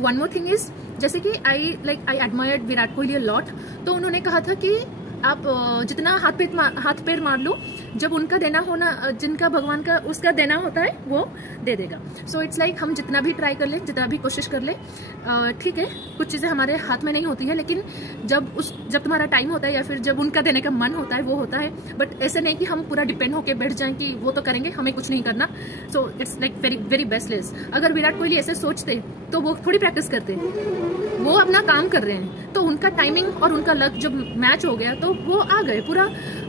One more thing is, जैसे कि I admired Virat Kohli a lot, तो उन्होंने कहा था कि आप जितना हाथ पैर मार लो, जब उनका देना होना, जिनका भगवान का उसका देना होता है वो दे देगा। सो इट्स लाइक हम जितना भी ट्राई कर ले, जितना भी कोशिश कर ले, ठीक है कुछ चीज़ें हमारे हाथ में नहीं होती है, लेकिन जब तुम्हारा टाइम होता है या फिर जब उनका देने का मन होता है वो होता है। बट ऐसे नहीं कि हम पूरा डिपेंड होकर बैठ जाएं कि वो तो करेंगे, हमें कुछ नहीं करना। So it's like very very baseless. अगर विराट कोहली ऐसे सोचते तो वो थोड़ी प्रैक्टिस करते, वो अपना काम कर रहे हैं, तो उनका टाइमिंग और उनका लक जब मैच हो गया तो वो आ गए पूरा।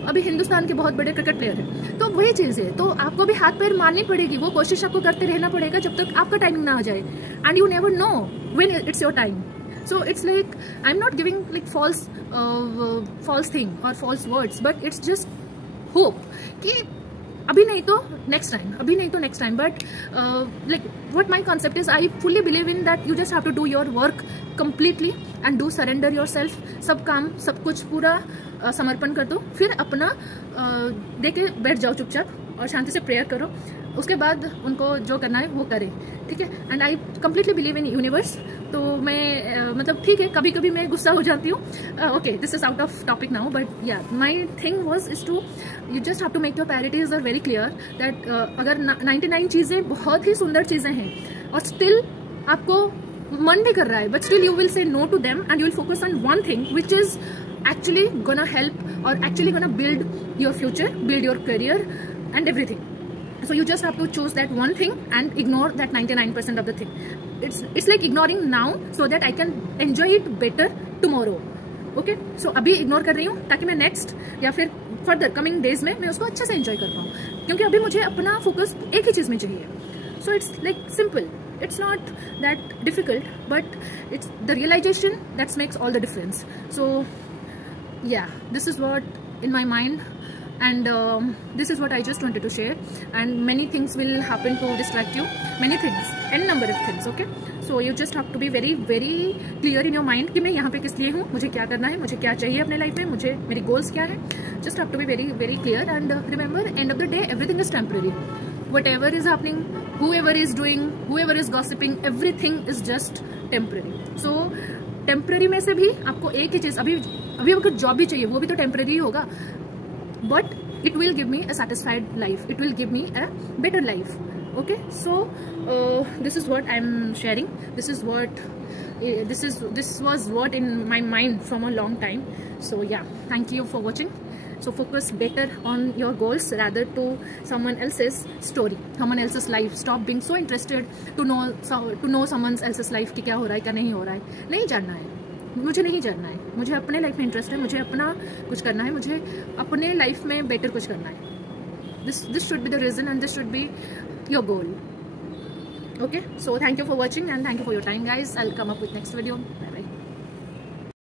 अभी हिंदुस्तान के बहुत बड़े क्रिकेट प्लेयर हैं, तो वही चीज़ है। तो आपको भी हाथ पैर मारनी पड़ेगी, वो कोशिश आपको करते रहना पड़ेगा जब तक आपका टाइमिंग ना आ जाए, and you never know when it's your time. So it's like I am not giving like false thing और false words, but it's just hope कि अभी नहीं तो नेक्स्ट टाइम, अभी नहीं तो next time. But like what my concept is, I fully believe in that you just have to do your work completely and do surrender yourself. सब काम सब कुछ पूरा समर्पण कर दो, फिर अपना दे के बैठ जाओ चुपचाप और शांति से प्रेयर करो। उसके बाद उनको जो करना है वो करें, ठीक है। And I completely believe in universe. तो मैं मतलब ठीक है, कभी कभी मैं गुस्सा हो जाती हूँ। Okay, this is out of topic now, but yeah my thing was is to you just have to make your priorities are very clear that अगर 99 चीज़ें बहुत ही सुंदर चीज़ें हैं और स्टिल आपको मन भी कर रहा है, but still you will say no to them and you will focus on one thing which is actually gonna help or actually gonna build your future, build your career and everything. So you just have to choose that one thing and ignore that 99% of the thing. It's like ignoring now so that I can enjoy it better tomorrow. Okay? So अभी ignore कर रही हूँ ताकि मैं next या फिर further coming days में मैं उसको अच्छे से enjoy कर पाऊँ, क्योंकि अभी मुझे अपना focus एक ही चीज़ में चाहिए। So it's like simple. It's not that difficult, but it's the realization that makes all the difference. So yeah, this is what in my mind, and this is what I just wanted to share. And many things will happen to distract you, many things, n number of things. Okay, so you just have to be very very clear in your mind कि मैं यहाँ पे किस लिए हूँ, मुझे क्या करना है, मुझे क्या चाहिए अपने लाइफ में, मुझे मेरी गोल्स क्या है। just have to be very very clear and remember, end of the day everything is temporary. Whatever is happening, whoever is doing, whoever is gossiping, everything is just temporary. So temporary में से भी आपको एक ही चीज़, अभी अगर job भी चाहिए वो भी तो टेम्पररी होगा, but it will give me a satisfied life, it will give me a better life. Okay, so this is what I am sharing, this was what in my mind from a long time. So yeah, thank you for watching. So focus better on your goals rather to someone else's story, someone else's life. Stop being so interested to know someone else's life कि क्या हो रहा है क्या नहीं हो रहा है। नहीं जानना है, मुझे नहीं जानना है, मुझे अपने लाइफ में इंटरेस्ट है, मुझे अपना कुछ करना है, मुझे अपने लाइफ में बेटर कुछ करना है। This should be the reason and this should be your goal. Okay, so thank you for watching and thank you for your time guys. I'll come up with next video. Bye bye.